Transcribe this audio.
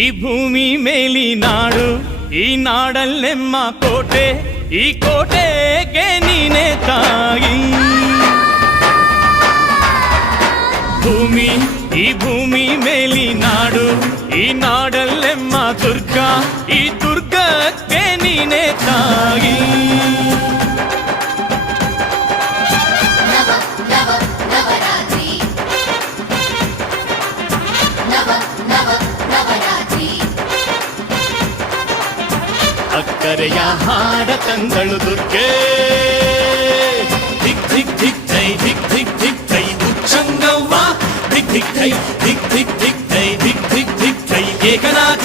ಈ ಭೂಮಿ ಮೇಲಿ ನಾಡು, ಈ ನಾಡಲ್ಲೆಮ್ಮ ಕೋಟೆ, ಈ ಕೋಟೆಗೆ ನೀನೆ ತಾಯಿ. ಈ ಭೂಮಿ ಮೇಲಿ ನಾಡು, ಈ ನಾಡಲ್ಲೆಮ್ಮ ದುರ್ಗ, ಈ ದುರ್ಗಕ್ಕೆ ನೀನೆ ತಾಯಿ. ಅಕ್ಕರೆಯ ಹಾಡ ತಂದಳು ದುರ್ಗೆ, ಧಿಕ್ ಧಿಕ್ ಧಿಕ್ ಜೈ, ಧಿಕ್ ಧಿಕ್ ಧಿಕ್ ಜೈ ಉಚ್ಚಂಗವ್ವ, ಧಿಕ್ ಧಿಕ್ ಜೈ, ಧಿಕ್ ಧಿಕ್ ಧಿಕ್ ಜೈ, ಧಿಕ್ ಧಿಕ್ ಧಿಕ್ ಜೈ ಏಕನಾಥ